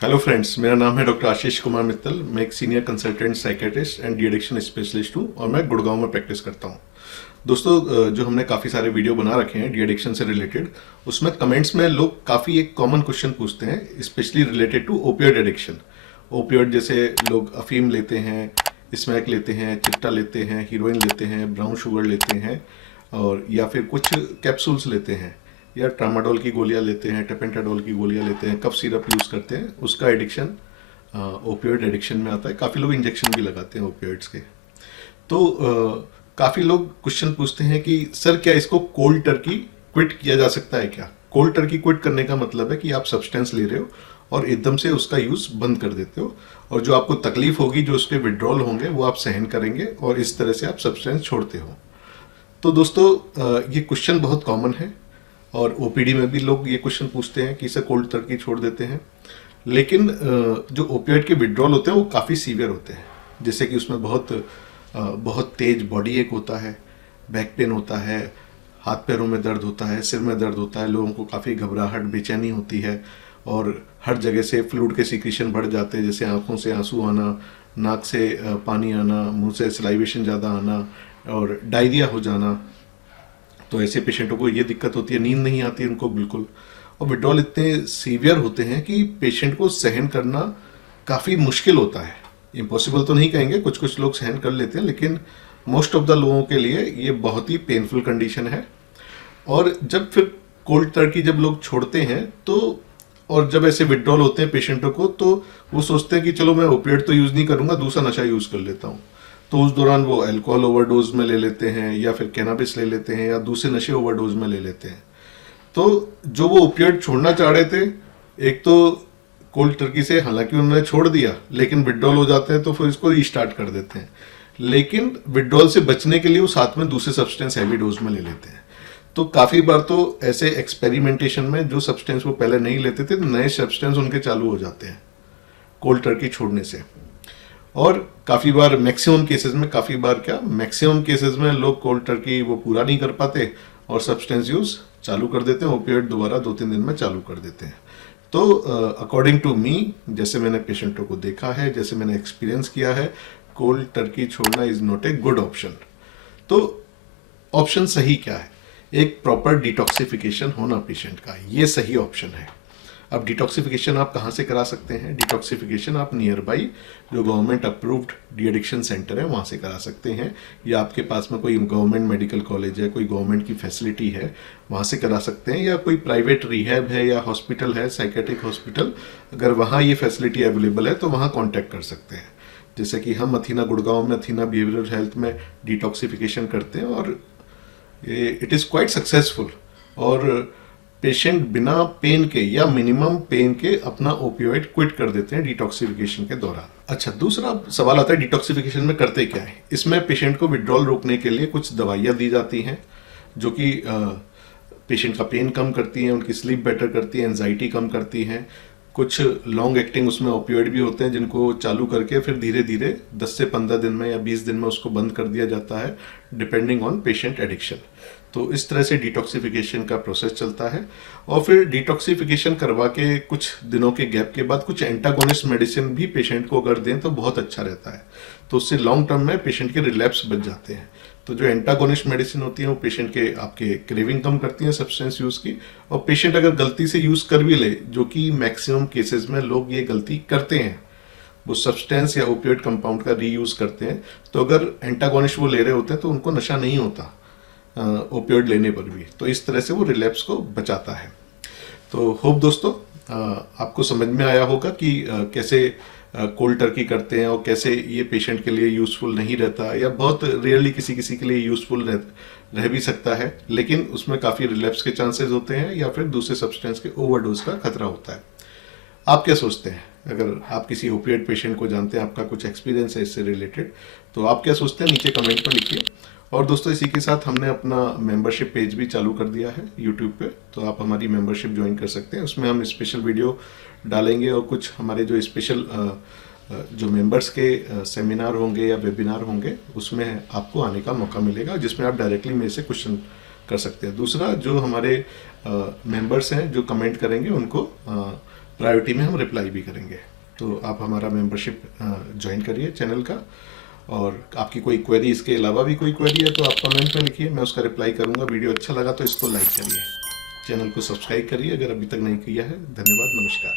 Hello friends, मेरा नाम है डॉक्टर आशीष कुमार मित्तल। मैं एक senior consultant psychiatrist and de addiction specialist हूँ और मैं गुड़गांव में प्रैक्टिस करता हूँ। दोस्तों, जो हमने काफ़ी सारे वीडियो बना रखे हैं डी एडिक्शन से रिलेटेड, उसमें कमेंट्स में लोग काफ़ी एक कॉमन क्वेश्चन पूछते हैं, specially related to opioid addiction. Opioid जैसे लोग अफीम लेते हैं, स्मैक लेते हैं, चिट्टा लेते हैं, हीरोइन लेते हैं, ब्राउन शुगर लेते हैं, और या फिर कुछ कैप्सूल्स लेते हैं, या ट्रामाडोल की गोलियां लेते हैं, टेपेंटाडोल की गोलियां लेते हैं, कफ सिरप यूज़ करते हैं। उसका एडिक्शन ओपियोइड एडिक्शन में आता है। काफ़ी लोग इंजेक्शन भी लगाते हैं ओपियोइड्स के। तो काफ़ी लोग क्वेश्चन पूछते हैं कि सर, क्या इसको कोल्ड टर्की क्विट किया जा सकता है क्या? कोल्ड टर्की क्विट करने का मतलब है कि आप सब्सटेंस ले रहे हो और एकदम से उसका यूज़ बंद कर देते हो, और जो आपको तकलीफ होगी, जो उसके विड्रॉल होंगे, वो आप सहन करेंगे, और इस तरह से आप सब्सटेंस छोड़ते हो। तो दोस्तों, ये क्वेश्चन बहुत कॉमन है, और ओपीडी में भी लोग ये क्वेश्चन पूछते हैं कि इसे कोल्ड टर्की छोड़ देते हैं। लेकिन जो ओपियोइड के विड्रॉल होते हैं वो काफ़ी सीवियर होते हैं। जैसे कि उसमें बहुत तेज बॉडी एक होता है, बैक पेन होता है, हाथ पैरों में दर्द होता है, सिर में दर्द होता है, लोगों को काफ़ी घबराहट, बेचैनी होती है, और हर जगह से फ्लूइड के सीक्रेशन बढ़ जाते हैं, जैसे आंखों से आंसू आना, नाक से पानी आना, मुंह से सलाइवेशन ज़्यादा आना, और डायरिया हो जाना। तो ऐसे पेशेंटों को ये दिक्कत होती है, नींद नहीं आती है उनको बिल्कुल। और विड्रॉल इतने सीवियर होते हैं कि पेशेंट को सहन करना काफ़ी मुश्किल होता है। इम्पॉसिबल तो नहीं कहेंगे, कुछ कुछ लोग सहन कर लेते हैं, लेकिन मोस्ट ऑफ द लोगों के लिए ये बहुत ही पेनफुल कंडीशन है। और जब फिर कोल्ड टर्की जब लोग छोड़ते हैं, तो और जब ऐसे विड्रॉल होते हैं पेशेंटों को, तो वो सोचते हैं कि चलो मैं ओपिएट तो यूज़ नहीं करूँगा, दूसरा नशा यूज़ कर लेता हूँ। तो उस दौरान वो अल्कोहल ओवरडोज में ले लेते हैं, या फिर कैनाबिस ले लेते हैं, या दूसरे नशे ओवरडोज में ले लेते हैं। तो जो वो ओपिएट छोड़ना चाह रहे थे, एक तो कोल्ड टर्की से हालांकि उन्होंने छोड़ दिया, लेकिन विड्रॉल हो जाते हैं तो फिर इसको रीस्टार्ट कर देते हैं। लेकिन विड्रॉल से बचने के लिए वो साथ में दूसरे सब्सटेंस हैवी डोज में ले लेते हैं। तो काफ़ी बार तो ऐसे एक्सपेरिमेंटेशन में जो सब्सटेंस वो पहले नहीं लेते थे, नए सब्सटेंस उनके चालू हो जाते हैं कोल्ड टर्की छोड़ने से। और काफ़ी बार मैक्सिमम केसेस में लोग कोल्ड टर्की वो पूरा नहीं कर पाते और सब्सटेंस यूज़ चालू कर देते हैं, ओपिएट दोबारा 2-3 दिन में चालू कर देते हैं। तो अकॉर्डिंग टू मी, जैसे मैंने पेशेंटों को देखा है, जैसे मैंने एक्सपीरियंस किया है, कोल्ड टर्की छोड़ना is not a good option. तो ऑप्शन सही क्या है? एक प्रॉपर डिटॉक्सिफिकेशन होना पेशेंट का, ये सही ऑप्शन है। अब डिटॉक्सिफिकेशन आप कहाँ से करा सकते हैं? डिटॉक्सिफिकेशन आप नियर बाई जो government approved de addiction centre है वहाँ से करा सकते हैं, या आपके पास में कोई गवर्नमेंट मेडिकल कॉलेज है, कोई गवर्नमेंट की फैसिलिटी है, वहाँ से करा सकते हैं, या कोई प्राइवेट रिहैब है या हॉस्पिटल है, साइकेट्रिक हॉस्पिटल, अगर वहाँ ये फैसिलिटी अवेलेबल है तो वहाँ कॉन्टैक्ट कर सकते हैं। जैसे कि हम अथीना गुड़गांव में अथीना बिहेवियरल हेल्थ में डिटॉक्सिफिकेशन करते हैं, और इट इज़ क्वाइट सक्सेसफुल, और पेशेंट बिना पेन के या मिनिमम पेन के अपना ओपियोइड क्विट कर देते हैं डिटॉक्सिफिकेशन के दौरान। अच्छा, दूसरा सवाल आता है डिटॉक्सिफिकेशन में करते क्या है? इसमें पेशेंट को विड्रॉल रोकने के लिए कुछ दवाइयाँ दी जाती हैं, जो कि पेशेंट का पेन कम करती हैं, उनकी स्लीप बेटर करती हैं, एंजाइटी कम करती हैं। कुछ लॉन्ग एक्टिंग उसमें ओपियोइड भी होते हैं, जिनको चालू करके फिर धीरे धीरे 10 से 15 दिन में या 20 दिन में उसको बंद कर दिया जाता है, डिपेंडिंग ऑन पेशेंट एडिक्शन। तो इस तरह से डिटॉक्सिफिकेशन का प्रोसेस चलता है। और फिर डिटॉक्सिफिकेशन करवा के कुछ दिनों के गैप के बाद कुछ एंटागोनिस्ट मेडिसिन भी पेशेंट को अगर दें तो बहुत अच्छा रहता है। तो उससे लॉन्ग टर्म में पेशेंट के रिलैप्स बच जाते हैं। तो जो एंटागोनिस्ट मेडिसिन होती हैं वो पेशेंट के आपके क्रेविंग कम करती हैं सब्सटेंस यूज़ की। और पेशेंट अगर गलती से यूज़ कर भी ले, जो कि मैक्सिमम केसेस में लोग ये गलती करते हैं, वो सब्सटेंस या ओपियोइड कंपाउंड का रीयूज़ करते हैं, तो अगर एंटागोनिस्ट वो ले रहे होते हैं तो उनको नशा नहीं होता ओपियोइड लेने पर भी। तो इस तरह से वो रिलैप्स को बचाता है। तो होप दोस्तों आपको समझ में आया होगा कि कैसे कोल्ड टर्की करते हैं, और कैसे ये पेशेंट के लिए यूज़फुल नहीं रहता, या बहुत रेयरली किसी किसी के लिए यूज़फुल रह भी सकता है, लेकिन उसमें काफ़ी रिलैप्स के चांसेस होते हैं, या फिर दूसरे सब्सटेंस के ओवरडोज का खतरा होता है। आप क्या सोचते हैं? अगर आप किसी ओपिएट पेशेंट को जानते हैं, आपका कुछ एक्सपीरियंस है इससे रिलेटेड, तो आप क्या सोचते हैं नीचे कमेंट में लिखिए। और दोस्तों, इसी के साथ हमने अपना मेंबरशिप पेज भी चालू कर दिया है यूट्यूब पे, तो आप हमारी मेंबरशिप ज्वाइन कर सकते हैं। उसमें हम स्पेशल वीडियो डालेंगे, और कुछ हमारे जो स्पेशल जो मेंबर्स के सेमिनार होंगे या वेबिनार होंगे, उसमें आपको आने का मौका मिलेगा, जिसमें आप डायरेक्टली मेरे से क्वेश्चन कर सकते हैं। दूसरा, जो हमारे मेंबर्स हैं जो कमेंट करेंगे, उनको प्रायोरिटी में हम रिप्लाई भी करेंगे। तो आप हमारा मेंबरशिप ज्वाइन करिए चैनल का, और आपकी कोई क्वेरी, इसके अलावा भी कोई क्वेरी है तो आप कमेंट में लिखिए, मैं उसका रिप्लाई करूंगा। वीडियो अच्छा लगा तो इसको लाइक करिए, चैनल को सब्सक्राइब करिए अगर अभी तक नहीं किया है। धन्यवाद, नमस्कार।